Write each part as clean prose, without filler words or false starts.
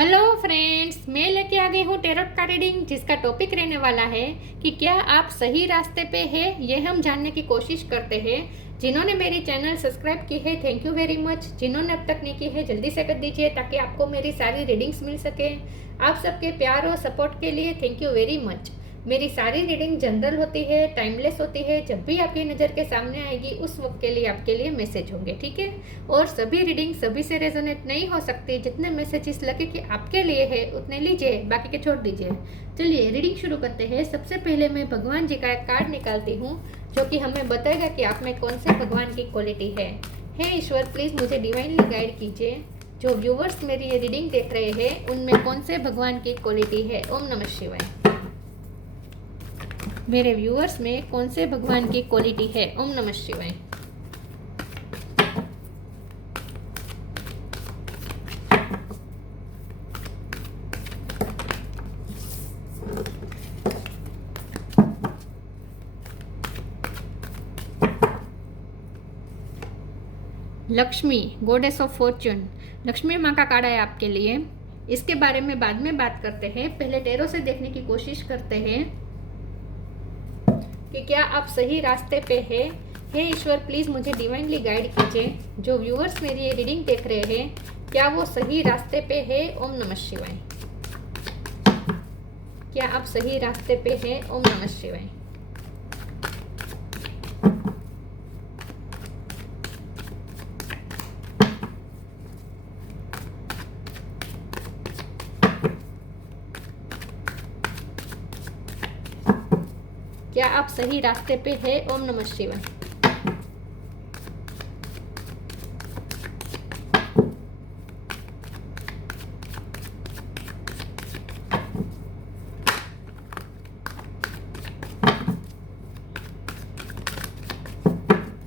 Hello friends, मैं लेके आ गई हूँ टेरोट का रीडिंग, जिसका टॉपिक रहने वाला है कि क्या आप सही रास्ते पे हैं। ये हम जानने की कोशिश करते हैं। जिन्होंने मेरी चैनल सब्सक्राइब की है, थैंक यू वेरी मच। जिन्होंने अब तक नहीं की है, जल्दी से कर दीजिए ताकि आपको मेरी सारी रीडिंग्स मिल सके। आप सबके प्यार और सपोर्ट के लिए थैंक यू वेरी मच। मेरी सारी रीडिंग जनरल होती है, टाइमलेस होती है। जब भी आपकी नज़र के सामने आएगी उस वक्त के लिए आपके लिए मैसेज होंगे, ठीक है। और सभी रीडिंग सभी से रेजोनेट नहीं हो सकती। जितने मैसेजेस लगे कि आपके लिए है उतने लीजिए, बाकी के छोड़ दीजिए। चलिए रीडिंग शुरू करते हैं। सबसे पहले मैं भगवान जी का एक कार्ड निकालती हूँ जो कि हमें बताएगा कि आप में कौन से भगवान की क्वालिटी है। हे ईश्वर, प्लीज़ मुझे डिवाइनली गाइड कीजिए। जो व्यूवर्स मेरी ये रीडिंग देख रहे हैं उनमें कौन से भगवान की क्वालिटी है। ओम नमः शिवाय। मेरे व्यूअर्स में कौन से भगवान की क्वालिटी है। ओम नमः शिवाय। Lakshmi, goddess of Fortune. Lakshmi माँ का कार्ड है आपके लिए। इसके बारे में बाद में बात करते हैं। पहले टेरो से देखने की कोशिश करते हैं कि क्या आप सही रास्ते पे हैं। हे ईश्वर, प्लीज़ मुझे डिवाइनली गाइड कीजिए। जो व्यूअर्स मेरी ये रीडिंग देख रहे हैं, क्या वो सही रास्ते पे है। ओम नमः शिवाय। क्या आप सही रास्ते पे हैं। ओम नमः शिवाय। क्या आप सही रास्ते पे हैं। ओम नमः शिवाय।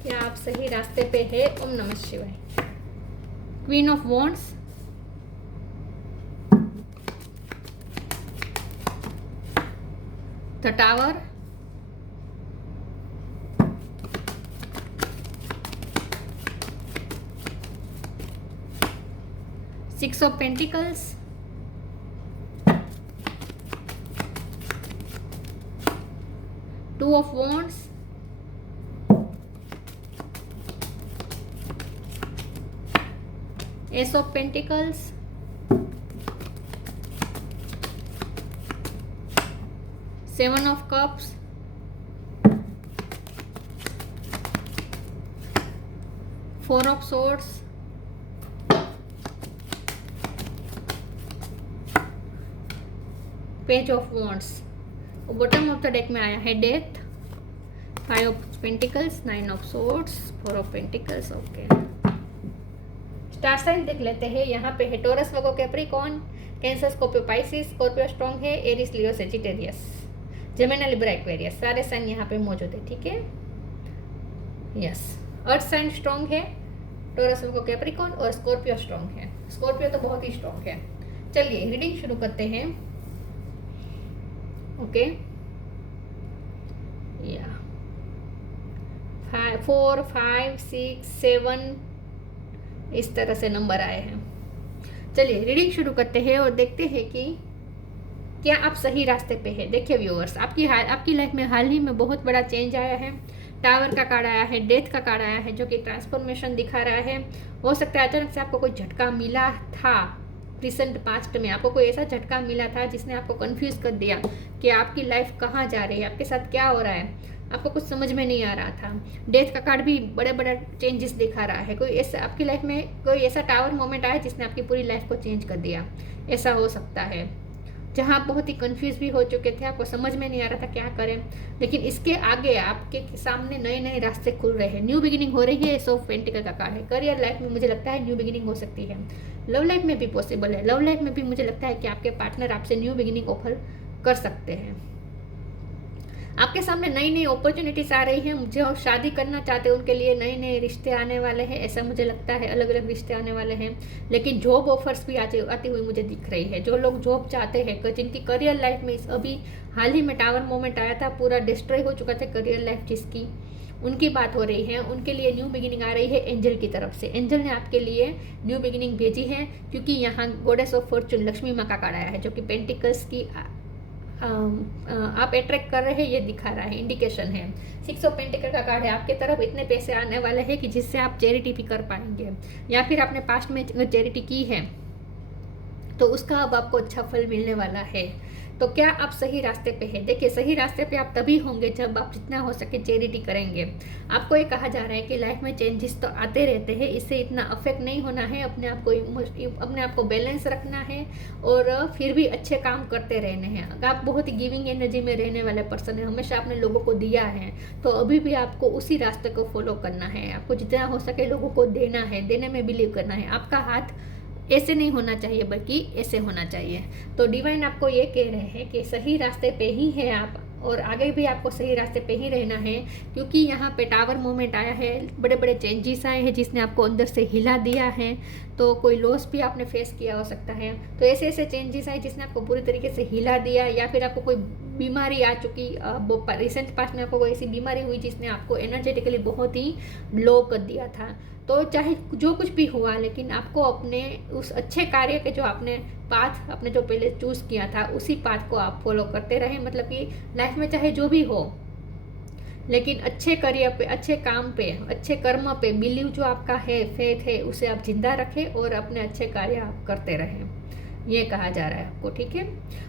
क्या आप सही रास्ते पे हैं। ओम नमः शिवाय। Queen of wands, the tower, six of pentacles, two of wands, ace of pentacles, seven of cups, four of swords, page of wands. Bottom of the deck में आया है death, five of pentacles, nine of swords, four of pentacles. Okay, star sign देख लेते हैं। यहाँ पे है Taurus, Virgo, Capricorn, cancer, Scorpio, Pisces. Scorpio strong है, Aries, Leo, Sagittarius, Gemini, Libra, Aquarius. सारे साइन यहाँ पे मौजूद है, ठीक है। यस, अर्थ साइन स्ट्रॉन्ग है, टॉरस, वर्गो, कैप्रिकॉर्न, और स्कॉर्पियो स्ट्रॉन्ग है। स्कॉर्पियो तो बहुत ही स्ट्रॉन्ग है। चलिए रीडिंग शुरू करते हैं। ओके, या 4, 5, 6, 7 इस तरह से नंबर आए हैं। चलिए रीडिंग शुरू करते हैं और देखते हैं कि क्या आप सही रास्ते पे हैं। देखिए व्यूअर्स, आपकी लाइफ में हाल ही में बहुत बड़ा चेंज आया है। टावर का कार्ड आया है, डेथ का कार्ड आया है, जो कि ट्रांसफॉर्मेशन दिखा रहा है। हो सकता है अचानक से आपको कोई झटका मिला था। रिसेंट पास्ट में आपको कोई ऐसा झटका मिला था जिसने आपको कंफ्यूज कर दिया कि आपकी लाइफ कहाँ जा रही है, आपके साथ क्या हो रहा है, आपको कुछ समझ में नहीं आ रहा था। डेथ का कार्ड भी बड़े बड़े चेंजेस दिखा रहा है। कोई ऐसा आपकी लाइफ में कोई ऐसा टावर मोमेंट आया जिसने आपकी पूरी लाइफ को चेंज कर दिया। ऐसा हो सकता है जहाँ आप बहुत ही कंफ्यूज भी हो चुके थे, आपको समझ में नहीं आ रहा था क्या करें। लेकिन इसके आगे आपके सामने नए नए रास्ते खुल रहे हैं, न्यू बिगिनिंग हो रही है। एस ऑफ पेंटिकल का कार्ड है। करियर लाइफ में मुझे लगता है न्यू बिगिनिंग हो सकती है। लव लाइफ में भी पॉसिबल है। लव लाइफ में भी मुझे लगता है कि आपके पार्टनर आपसे न्यू बिगिनिंग ऑफर कर सकते हैं। आपके सामने नई नई अपॉर्चुनिटीज आ रही हैं। जो शादी करना चाहते हैं उनके लिए नए नए रिश्ते आने वाले हैं, ऐसा मुझे लगता है। अलग अलग रिश्ते आने वाले हैं। लेकिन जॉब ऑफर्स भी आती हुई मुझे दिख रही है। जो लोग जॉब चाहते हैं, जिनकी करियर लाइफ में अभी हाल ही में टावर मोमेंट आया था, पूरा डिस्ट्रॉय हो चुका था करियर लाइफ जिसकी, उनकी बात हो रही है, उनके लिए न्यू बिगिनिंग आ रही है एंजल की तरफ से। एंजल ने आपके लिए न्यू बिगिनिंग भेजी है, क्योंकि यहाँ गॉडेस ऑफ फॉर्चून लक्ष्मी माँ का कार्ड आया है, जो कि पेंटिकल्स की आप अट्रैक्ट कर रहे हैं, ये दिखा रहा है, इंडिकेशन है। 6 ऑफ पेंटिकल का कार्ड है, आपके तरफ इतने पैसे आने वाले हैं कि जिससे आप चैरिटी भी कर पाएंगे, या फिर आपने पास्ट में चैरिटी की है तो उसका अब आपको अच्छा फल मिलने वाला है। तो क्या आप सही रास्ते पे हैं? देखिए, सही रास्ते पे आप तभी होंगे जब आप जितना हो सके चैरिटी करेंगे। आपको ये कहा जा रहा है कि लाइफ में चेंजेस तो आते रहते हैं, इससे इतना अफेक्ट नहीं होना है, अपने आप को बैलेंस रखना है और फिर भी अच्छे काम करते रहने हैं। आप बहुत ही गिविंग एनर्जी में रहने वाले पर्सन है, हमेशा आपने लोगों को दिया है, तो अभी भी आपको उसी रास्ते को फॉलो करना है। आपको जितना हो सके लोगों को देना है, देने में बिलीव करना है। आपका हाथ ऐसे नहीं होना चाहिए, बल्कि ऐसे होना चाहिए। तो डिवाइन आपको ये कह रहे हैं कि सही रास्ते पे ही है आप, और आगे भी आपको सही रास्ते पे ही रहना है, क्योंकि यहाँ पे टावर मोमेंट आया है, बड़े बड़े चेंजेस आए हैं जिसने आपको अंदर से हिला दिया है। तो कोई लॉस भी आपने फेस किया हो सकता है, तो ऐसे ऐसे चेंजेस आए जिसने आपको पूरी तरीके से हिला दिया, या फिर आपको कोई बीमारी आ चुकी, रिसेंट पास्ट में आपको कोई ऐसी बीमारी हुई जिसने आपको एनर्जेटिकली बहुत ही लो कर दिया था। तो चाहे जो कुछ भी हुआ, लेकिन आपको अपने उस अच्छे कार्य के जो आपने पाथ आपने जो पहले चूज किया था, उसी पाथ को आप फॉलो करते रहें। मतलब कि लाइफ में चाहे जो भी हो, लेकिन अच्छे करियर पे, अच्छे काम पे, अच्छे कर्म पे बिलीव जो आपका है, फेथ है, उसे आप जिंदा रखें और अपने अच्छे कार्य आप करते रहें, ये कहा जा रहा है आपको। ठीक है,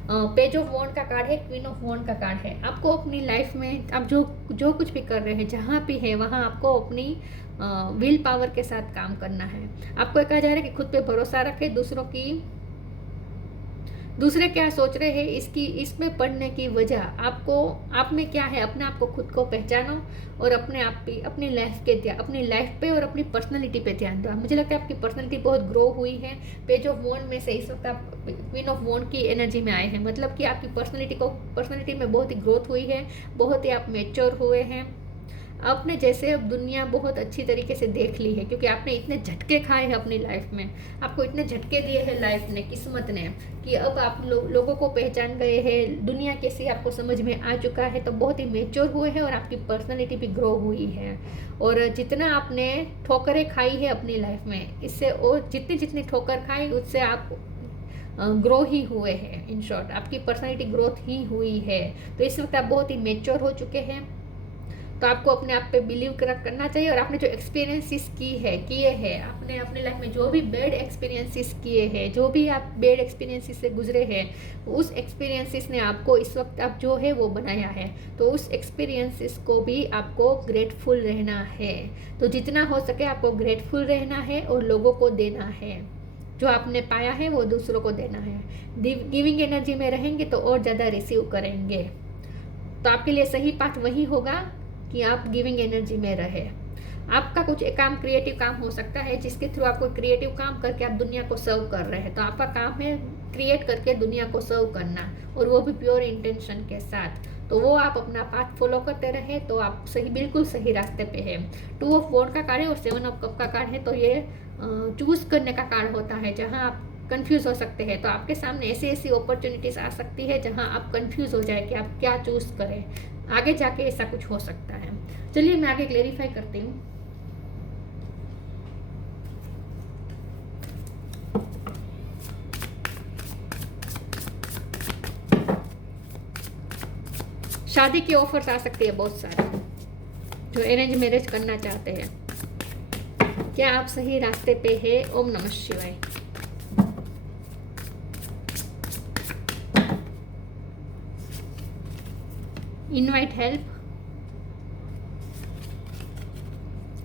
पेज ऑफ वॉन्ड का कार्ड है, क्वीन ऑफ वॉन्ड का कार्ड है। आपको अपनी लाइफ में आप जो कुछ भी कर रहे हैं, जहाँ भी है वहाँ आपको अपनी विल पावर के साथ काम करना है। आपको कहा जा रहा है कि खुद पे भरोसा रखें, दूसरे क्या सोच रहे हैं इसमें पढ़ने की वजह आप में क्या है, अपने आप को खुद को पहचानो और अपनी लाइफ पे और अपनी पर्सनालिटी पे ध्यान दो। मुझे लगता है आपकी पर्सनालिटी बहुत ग्रो हुई है। पेज ऑफ वॉन्ड में से इस वक्त आप क्वीन ऑफ वॉन्ड की एनर्जी में आए हैं, मतलब कि आपकी पर्सनालिटी में बहुत ही ग्रोथ हुई है, बहुत ही आप मैच्योर हुए हैं। आपने जैसे अब दुनिया बहुत अच्छी तरीके से देख ली है, क्योंकि आपने इतने झटके खाए हैं अपनी लाइफ में, आपको इतने झटके दिए हैं लाइफ ने, किस्मत ने, कि अब आप लोगों को पहचान गए हैं, दुनिया कैसी आपको समझ में आ चुका है। तो बहुत ही मैच्योर हुए हैं और आपकी पर्सनालिटी भी ग्रो हुई है। और जितना आपने ठोकरें खाई है अपनी लाइफ में, इससे और जितनी ठोकर खाई उससे आप ग्रो ही हुए हैं। इन शॉर्ट, आपकी पर्सनालिटी ग्रोथ ही हुई है। तो इस वक्त आप बहुत ही मैच्योर हो चुके हैं। तो आपको अपने आप पे बिलीव करना चाहिए, और आपने जो एक्सपीरियंसेस किए हैं, आपने अपने लाइफ में जो भी बैड एक्सपीरियंसेस किए हैं, जो भी आप बैड एक्सपीरियंसेस से गुजरे हैं, उस एक्सपीरियंसेस ने आपको इस वक्त आप जो है वो बनाया है। तो उस एक्सपीरियंसेस को भी आपको ग्रेटफुल रहना है। तो जितना हो सके आपको ग्रेटफुल रहना है और लोगों को देना है, जो आपने पाया है वो दूसरों को देना है। गिविंग एनर्जी में रहेंगे तो और ज़्यादा रिसीव करेंगे। तो आपके लिए सही पाथ वही होगा कि आप गिविंग एनर्जी में रहे। आपका कुछ एक काम क्रिएटिव काम हो सकता है, जिसके थ्रू आप कोई क्रिएटिव काम करके आप दुनिया को सर्व कर रहे हैं। तो आपका काम है क्रिएट करके दुनिया को सर्व करना, और वो भी प्योर इंटेंशन के साथ। तो वो आप अपना पाथ फॉलो करते रहे तो आप बिल्कुल सही रास्ते पे है। 2 ऑफ वॉन्ड का कार्ड है और 7 ऑफ कप का कार्ड है। तो ये चूज करने का कार्ड होता है, जहाँ आप कंफ्यूज हो सकते हैं। तो आपके सामने ऐसी अपॉर्चुनिटीज आ सकती है जहां आप कंफ्यूज हो जाए कि आप क्या चूज करें। आगे जाके ऐसा कुछ हो सकता है। चलिए मैं आगे क्लेरिफाई करती हूँ। शादी की ऑफर्स आ सकती है बहुत सारे, जो अरेंज मैरिज करना चाहते हैं। क्या आप सही रास्ते पे है? ओम नमः शिवाय। इनवाइट हेल्प,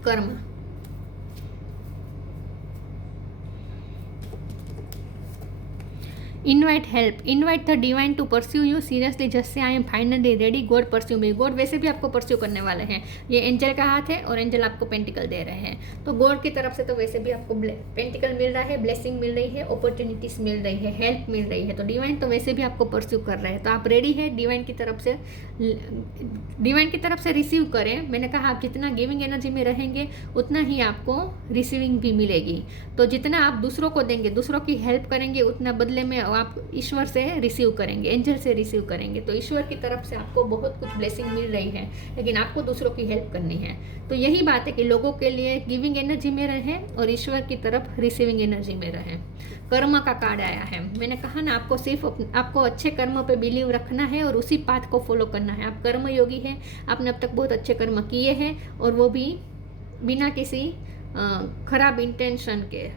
कर्म। Invite help, invite the divine to pursue you seriously just say I am finally ready, God pursue me. God वैसे भी आपको परस्यू करने वाले हैं। ये एंजल का हाथ है और एंजल आपको पेंटिकल दे रहे हैं। तो गॉड की तरफ से तो वैसे भी आपको पेंटिकल मिल रहा है, ब्लेसिंग मिल रही है, अपॉर्चुनिटीज मिल रही है, हेल्प मिल रही है। तो डिवाइन तो वैसे भी आपको परस्यू कर रहे हैं। तो आप रेडी है डिवाइन की तरफ से रिसीव करें। मैंने कहा आप जितना गिविंग एनर्जी में रहेंगे उतना ही आपको रिसीविंग भी मिलेगी। तो जितना आप दूसरों को देंगे, दूसरों की हेल्प करेंगे, उतना बदले में वो आप ईश्वर से रिसीव करेंगे, एंजल से रिसीव करेंगे। तो ईश्वर की तरफ से आपको बहुत कुछ ब्लेसिंग मिल रही है, लेकिन आपको दूसरों की हेल्प करनी है। तो यही बात है कि लोगों के लिए गिविंग एनर्जी में रहें और ईश्वर की तरफ रिसीविंग एनर्जी में रहें। कर्म का कार्ड आया है, मैंने कहा ना आपको सिर्फ आपको अच्छे कर्म पे बिलीव रखना है और उसी पाथ को फॉलो करना है। आप कर्म योगी हैं, आपने अब तक बहुत अच्छे कर्म किए हैं और वो भी बिना किसी खराब इंटेंशन के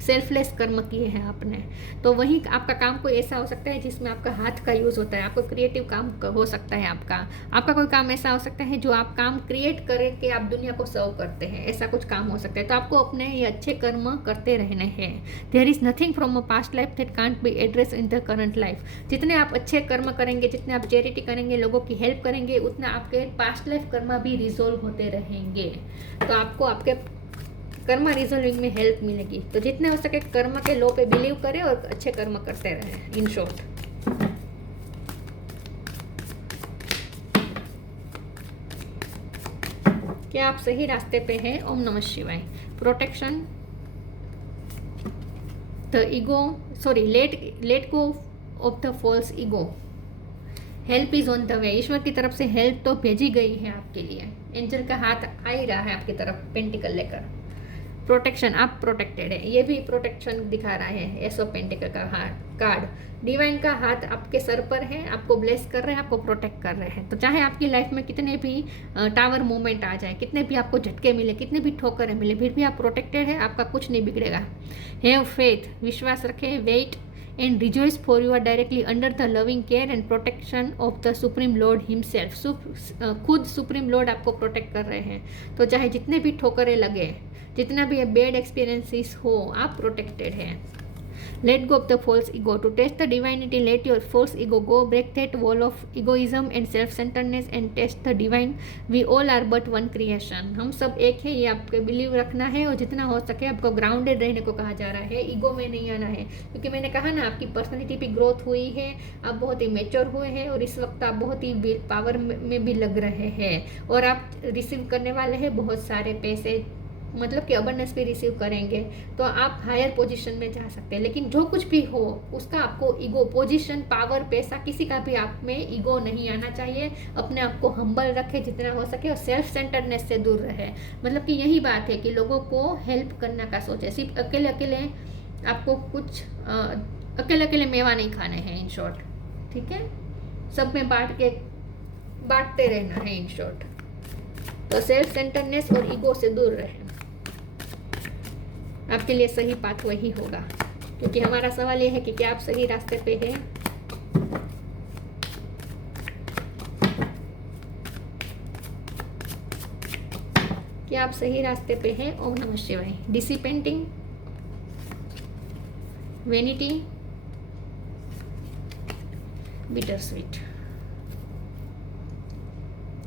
सेल्फलेस कर्म किए हैं आपने। तो वही आपका काम कोई ऐसा हो सकता है जिसमें आपका हाथ का यूज़ होता है, आपको क्रिएटिव काम हो सकता है। आपका कोई काम ऐसा हो सकता है जो आप काम क्रिएट करके आप दुनिया को सर्व करते हैं, ऐसा कुछ काम हो सकता है। तो आपको अपने ये अच्छे कर्म करते रहने हैं। There is nothing from a past life that can't be address in the current life. जितने आप अच्छे कर्म करेंगे, जितने आप चैरिटी करेंगे, लोगों की हेल्प करेंगे, उतना आपके पास्ट लाइफ कर्म भी रिजोल्व होते रहेंगे। तो आपको आपके कर्मा रिजोल्विंग में हेल्प मिलेगी। तो जितने हो सके कर्म के लॉ पे बिलीव करें और अच्छे कर्म करते रहें। इन शॉर्ट, क्या आप सही रास्ते पे हैं? ओम नमः शिवाय। Protection, the ego, sorry, let go of the false ego. Help is on the way. ईश्वर की तरफ से हेल्प तो भेजी गई है आपके लिए। एंजल का हाथ आ ही रहा है आपकी तरफ पेंटिकल लेकर। प्रोटेक्शन, आप प्रोटेक्टेड है, ये भी प्रोटेक्शन दिखा रहा है। एस ऑफ पेंटिकल का कार्ड, डिवाइन का हाथ आपके सर पर है, आपको ब्लेस कर रहे हैं, आपको प्रोटेक्ट कर रहे हैं। तो चाहे आपकी लाइफ में कितने भी टावर मूवमेंट आ जाए, कितने भी आपको झटके मिले, कितने भी ठोकरें मिले, फिर भी आप प्रोटेक्टेड है, आपका कुछ नहीं बिगड़ेगा। हैव फेथ, विश्वास रखें, wait and rejoice for you are directly under the loving care and protection of the supreme lord himself। खुद सुप्रीम लॉर्ड आपको प्रोटेक्ट कर रहे हैं। तो चाहे जितने भी ठोकरें लगे, जितना भी बैड एक्सपीरियंसेस हो, आप प्रोटेक्टेड हैं। Let go of the false ego. To test the divinity, let your false ego go. Break that wall of egoism and self-centeredness and test the divine. We all are but one creation. हम सब एक है, ये आपको believe रखना है और जितना हो सके आपको ग्राउंडेड रहने को कहा जा रहा है। ईगो में नहीं आना है, क्योंकि मैंने कहा ना आपकी पर्सनैलिटी भी ग्रोथ हुई है, आप बहुत ही मेच्योर हुए हैं और इस वक्त आप बहुत ही पावर में भी लग रहे हैं और आप रिसीव करने वाले हैं बहुत सारे पैसे, मतलब कि अबंडेंस भी रिसीव करेंगे। तो आप हायर पोजीशन में जा सकते हैं। लेकिन जो कुछ भी हो उसका आपको ईगो, पोजीशन, पावर, पैसा, किसी का भी आप में ईगो नहीं आना चाहिए। अपने आप को हम्बल रखें जितना हो सके और सेल्फ सेंटर्डनेस से दूर रहे। मतलब कि यही बात है कि लोगों को हेल्प करने का सोचे। सिर्फ अकेले अकेले आपको कुछ अकेले अकेले मेवा नहीं खाने हैं। इन शॉर्ट, ठीक है, सब में बांटते रहना है। इन शॉर्ट, तो सेल्फ सेंटर्डनेस और ईगो से दूर रहें, आपके लिए सही पाथ वही होगा। क्योंकि हमारा सवाल यह है कि क्या आप सही रास्ते पे हैं। क्या आप सही रास्ते पे हैं? ओम नमः शिवाय। डिसिपेंटिंग, वेनिटी, बिटर स्वीट।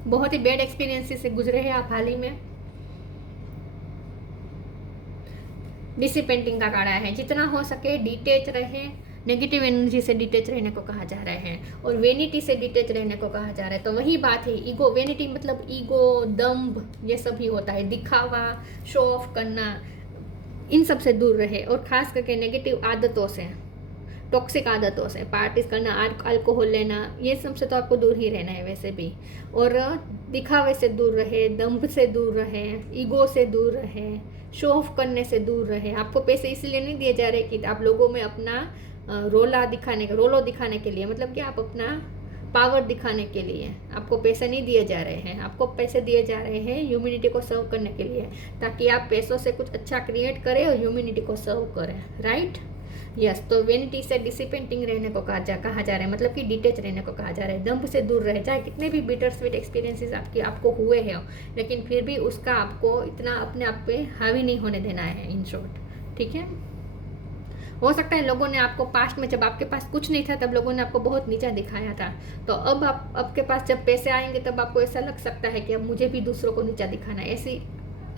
बहुत ही बैड एक्सपीरियंसेस से गुजरे हैं आप हाल ही में। डिसिपेंटिंग का कार्ड आया है। जितना हो सके डिटेच रहे, नेगेटिव एनर्जी से डिटेच रहने को कहा जा रहा है और वेनिटी से डिटेच रहने को कहा जा रहा है। तो वही बात है, ईगो, वेनिटी मतलब ईगो, दम्भ, ये सब ही होता है, दिखावा, शो ऑफ करना, इन सब से दूर रहे। और खास करके नेगेटिव आदतों से, टॉक्सिक आदतों से, पार्टीज करना, अल्कोहल लेना, ये सब से तो आपको दूर ही रहना है वैसे भी। और दिखावे से दूर रहे, दम्भ से दूर रहे, ईगो से दूर रहे, शो ऑफ करने से दूर रहे। आपको पैसे इसलिए नहीं दिए जा रहे कि आप लोगों में अपना रोलो दिखाने के लिए, मतलब कि आप अपना पावर दिखाने के लिए आपको पैसे नहीं दिए जा रहे हैं। आपको पैसे दिए जा रहे हैं ह्यूमैनिटी को सर्व करने के लिए, ताकि आप पैसों से कुछ अच्छा क्रिएट करें और ह्यूमैनिटी को सर्व करें। Right, yes. तो वेनिटी से डिसिपेंटिंग रहने को कहा जा रहा है, मतलब कि डिटेच रहने को कहा जा रहा है। दम्भ से दूर रहे, चाहे कितने भी बिटर स्वीट एक्सपीरियंसेस आपको हुए हैं, लेकिन फिर भी उसका आपको इतना अपने आप पे हावी नहीं होने देना है। इन शॉर्ट, ठीक है। हो सकता है लोगों ने आपको पास्ट में, जब आपके पास कुछ नहीं था, तब लोगों ने आपको बहुत नीचा दिखाया था। तो अब आपके पास जब पैसे आएंगे तब आपको ऐसा लग सकता है कि अब मुझे भी दूसरों को नीचा दिखाना है। ऐसी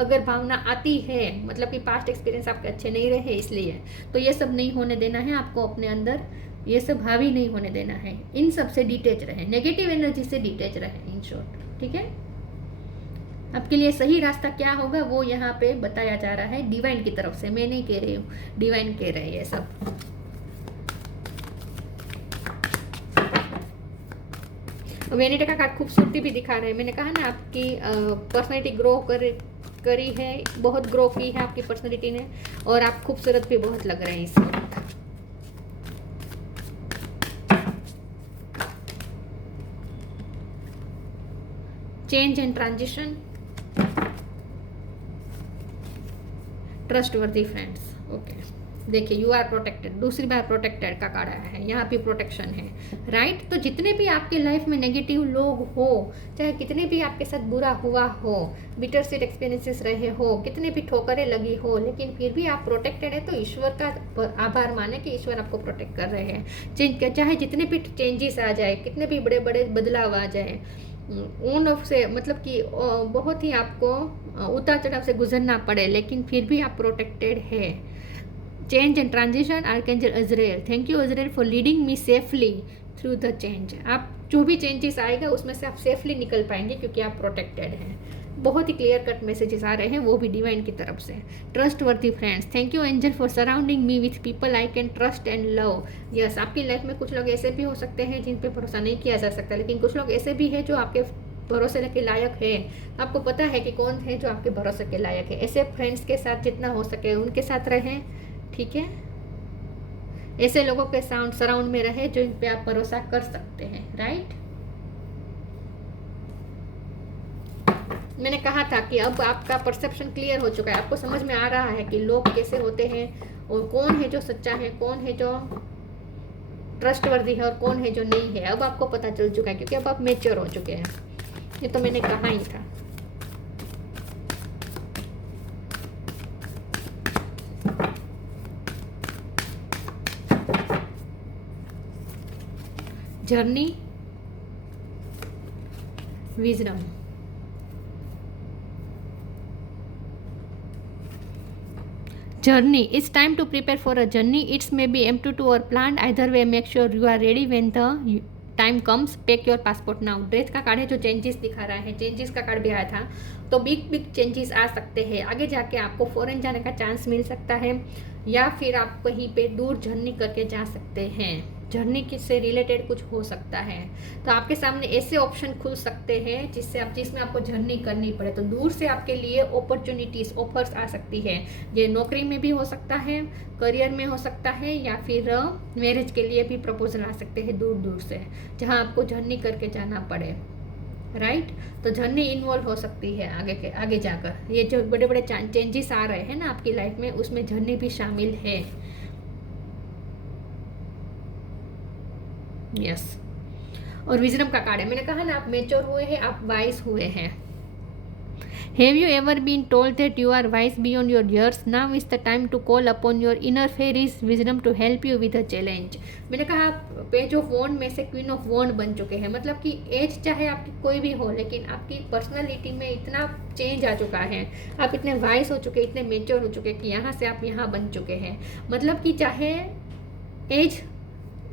अगर भावना आती है, मतलब कि पास्ट एक्सपीरियंस आपके अच्छे नहीं रहे इसलिए, तो ये सब नहीं होने देना है आपको अपने अंदर, ये सब हावी नहीं होने देना है। इन सब से डिटेच रहे, नेगेटिव एनर्जी से डिटेच रहे। इन शॉर्ट, ठीक है। आपके लिए सही रास्ता क्या होगा वो यहाँ पे बताया जा रहा है डिवाइन की तरफ से। मैं नहीं कह रही हूँ, डिवाइन कह रही है सब। वेनिटी का कार्ड खूबसूरती भी दिखा रहे हैं। मैंने कहा ना आपकी पर्सनैलिटी ग्रो करी है, बहुत ग्रो की है आपकी पर्सनैलिटी ने, और आप खूबसूरत भी बहुत लग रहे हैं इस वक्त। Change and transition, trustworthy friends. Okay, देखिए यू आर प्रोटेक्टेड, दूसरी बार प्रोटेक्टेड का कार्ड आया है, यहाँ भी प्रोटेक्शन है, राइट। तो जितने भी आपके लाइफ में नेगेटिव लोग हो, चाहे कितने भी आपके साथ बुरा हुआ हो, बिटर स्वीट एक्सपीरियंसेस रहे हो, कितने भी ठोकरें लगी हो, लेकिन फिर भी आप प्रोटेक्टेड है, तो ईश्वर का आभार माने कि ईश्वर आपको प्रोटेक्ट कर रहे हैं। चाहे जितने भी चेंजेस आ जाए, कितने भी बड़े बड़े बदलाव आ जाए, उन से मतलब कि बहुत ही आपको उतार चढ़ाव से गुजरना पड़े, लेकिन फिर भी आप प्रोटेक्टेड है। Change and transition, archangel Azrael, thank you Azrael for leading me safely through the change. आप जो भी चेंजेस आएगा उसमें से आप सेफली निकल पाएंगे क्योंकि आप प्रोटेक्टेड हैं। बहुत ही क्लियर कट मैसेजेस आ रहे हैं, वो भी डिवाइन की तरफ से। ट्रस्ट वर्दी friends, thank you angel for surrounding me with people I can trust and love. Yes, आपकी लाइफ में कुछ लोग ऐसे भी हो सकते हैं जिन पे भरोसा नहीं किया जा सकता, लेकिन कुछ लोग ऐसे भी हैं जो आपके भरोसे के लायक है। आपको पता है कि कौन है जो आपके भरोसे के लायक है। ऐसे फ्रेंड्स के साथ जितना हो सके उनके साथ रहें, ठीक है। ऐसे लोगों के सराउंड में रहे जो इन पे आप भरोसा कर सकते हैं, राइट। मैंने कहा था कि अब आपका परसेप्शन क्लियर हो चुका है, आपको समझ में आ रहा है कि लोग कैसे होते हैं और कौन है जो सच्चा है, कौन है जो ट्रस्टवर्दी है और कौन है जो नहीं है। अब आपको पता चल चुका है क्योंकि अब आप मैच्योर हो चुके हैं। ये तो मैंने कहा ही था। Journey, wisdom, journey, it's time to prepare for a journey. It's maybe M22 or planned, either way make sure you are ready when the time comes, pack your passport now. Dress का card है जो changes दिखा रहा है, changes का card भी आया था, तो बिग चेंजेस आ सकते हैं। आगे जाके आपको फॉरेन जाने का चांस मिल सकता है, या फिर आप कहीं पे दूर जर्नी करके जा सकते हैं। जर्नी से रिलेटेड कुछ हो सकता है, तो आपके सामने ऐसे ऑप्शन खुल सकते हैं जिसमें आपको जर्नी करनी पड़े। तो दूर से आपके लिए अपॉर्चुनिटीज, ऑफर्स आ सकती है। ये नौकरी में भी हो सकता है, करियर में हो सकता है, या फिर मैरिज के लिए भी प्रपोजल आ सकते हैं दूर दूर से, जहां आपको जर्नी करके जाना पड़े, राइट। तो जर्नी इन्वॉल्व हो सकती है आगे जाकर। ये जो बड़े बड़े चेंजेस आ रहे हैं ना आपकी लाइफ में, उसमें जर्नी भी शामिल है। यस, और विजडम का कार्ड है। मैंने कहा ना आप मेच्योर हुए हैं, आप वाइज हुए हैं। Have you ever been told that you are wise beyond your years? Now is the time to call upon your inner fairies wisdom to help you with a challenge. मैंने कहा page of वॉन्ड में से queen of वॉन्ड बन चुके हैं, मतलब कि as चाहे आपकी कोई भी हो, लेकिन आपकी पर्सनैलिटी में इतना चेंज आ चुका है, आप इतने वाइज हो चुके, इतने मेच्योर हो चुके कि यहाँ से आप यहाँ बन चुके हैं। मतलब कि चाहे एज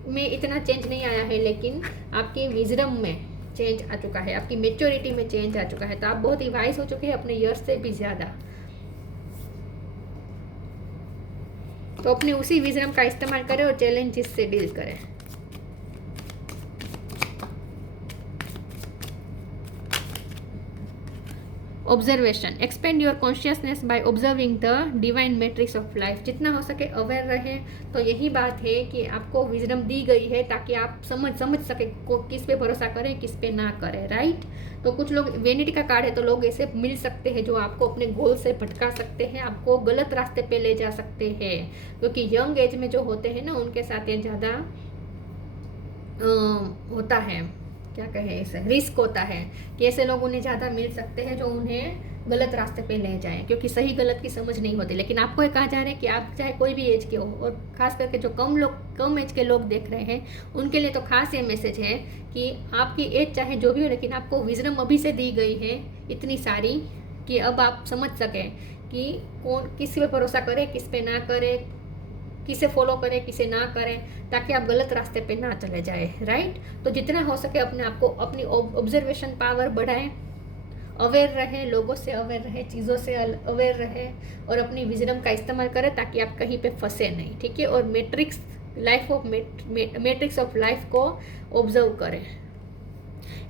में इतना चेंज नहीं आया है, लेकिन आपकी विजडम में चेंज आ चुका है, आपकी मेच्योरिटी में चेंज आ चुका है। तो आप बहुत ही वाइज हो चुके हैं अपने ईयर्स से भी ज़्यादा। तो अपने उसी विजडम का इस्तेमाल करें और चैलेंजेस से डील करें। Observation, expand your consciousness by observing the divine matrix of life. जितना हो सके अवेयर रहे। तो यही बात है कि आपको विजडम दी गई है ताकि आप समझ सके किस पे भरोसा करें, किस पे ना करें, राइट। तो कुछ लोग, वेनिटी का कार्ड है, तो लोग ऐसे मिल सकते हैं जो आपको अपने गोल से भटका सकते हैं, आपको गलत रास्ते पे ले जा सकते हैं, क्योंकि यंग एज में जो होते हैं ना उनके साथ ये ज़्यादा होता है, क्या कहें इसे, रिस्क होता है कि ऐसे लोग उन्हें ज़्यादा मिल सकते हैं जो उन्हें गलत रास्ते पे ले जाएं, क्योंकि सही गलत की समझ नहीं होती। लेकिन आपको ये कहा जा रहा है कि आप चाहे कोई भी एज के हो, और ख़ास करके जो कम एज के लोग देख रहे हैं उनके लिए तो खास ये मैसेज है कि आपकी एज चाहे जो भी हो, लेकिन आपको विजडम अभी से दी गई है इतनी सारी कि अब आप समझ सकें कि कौन किस पे भरोसा करे, किस पे ना करे, किसे फॉलो करें, किसे ना करें, ताकि आप गलत रास्ते पे ना चले जाए, राइट। तो जितना हो सके अपने आप को, अपनी ऑब्जर्वेशन पावर बढ़ाएं, अवेयर रहे, लोगों से अवेयर रहे, चीज़ों से अवेयर रहे, और अपनी विजडम का इस्तेमाल करें ताकि आप कहीं पे फंसे नहीं, ठीक है। और मैट्रिक्स ऑफ लाइफ को ऑब्जर्व करें।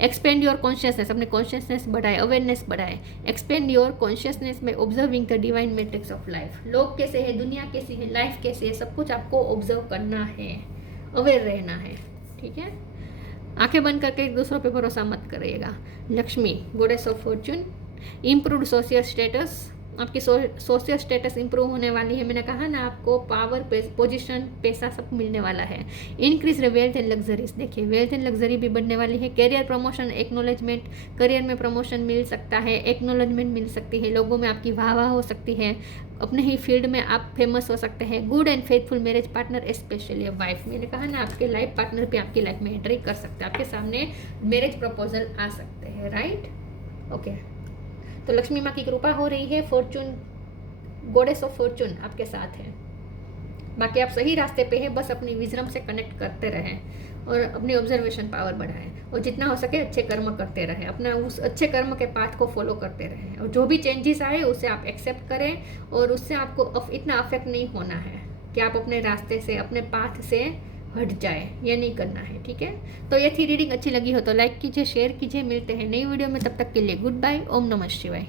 एक्सपेंड योर कॉन्शियसनेस, अपने कॉन्शियसनेस बढ़ाए, अवेयरनेस बढ़ाए। एक्सपेंड योर कॉन्शियसनेस में observing the divine matrix of life. लोग कैसे है, दुनिया कैसी है, लाइफ कैसी है, सब कुछ आपको ऑब्जर्व करना है, अवेयर रहना है, ठीक है। आंखें बंद करके दूसरों पे भरोसा मत करिएगा। Lakshmi, goddess of Fortune, improved social status, आपकी सोशल स्टेटस इंप्रूव होने वाली है। मैंने कहा ना आपको पावर, पोजीशन, पैसा सब मिलने वाला है। इंक्रीज वेल्थ एंड लग्जरीज, देखिए वेल्थ एंड लग्जरी भी बढ़ने वाली है। करियर प्रमोशन, एक्नोलेजमेंट, करियर में प्रमोशन मिल सकता है, एक्नोलेजमेंट मिल सकती है, लोगों में आपकी वाह वाह हो सकती है, अपने ही फील्ड में आप फेमस हो सकते हैं। Good and faithful marriage partner, specially wife, मैंने कहा ना आपके लाइफ पार्टनर भी आपकी लाइफ में एंट्री कर सकते हैं, आपके सामने मैरिज प्रपोजल आ सकते हैं, राइट, ओके। तो लक्ष्मी माँ की कृपा हो रही है, फॉर्चून, गॉडेस ऑफ फॉर्चून आपके साथ है। बाकी आप सही रास्ते पे हैं, बस अपनी विजडम से कनेक्ट करते रहें और अपनी ऑब्जर्वेशन पावर बढ़ाएं और जितना हो सके अच्छे कर्म करते रहें, अपना उस अच्छे कर्म के पाथ को फॉलो करते रहें और जो भी चेंजेस आए उसे आप एक्सेप्ट करें और उससे आपको इतना अफेक्ट नहीं होना है कि आप अपने रास्ते से, अपने पाथ से हट जाए, ये नहीं करना है, ठीक है। तो ये थी रीडिंग, अच्छी लगी हो तो लाइक कीजिए, शेयर कीजिए, मिलते हैं नई वीडियो में, तब तक के लिए गुड बाय, ओम नमः शिवाय।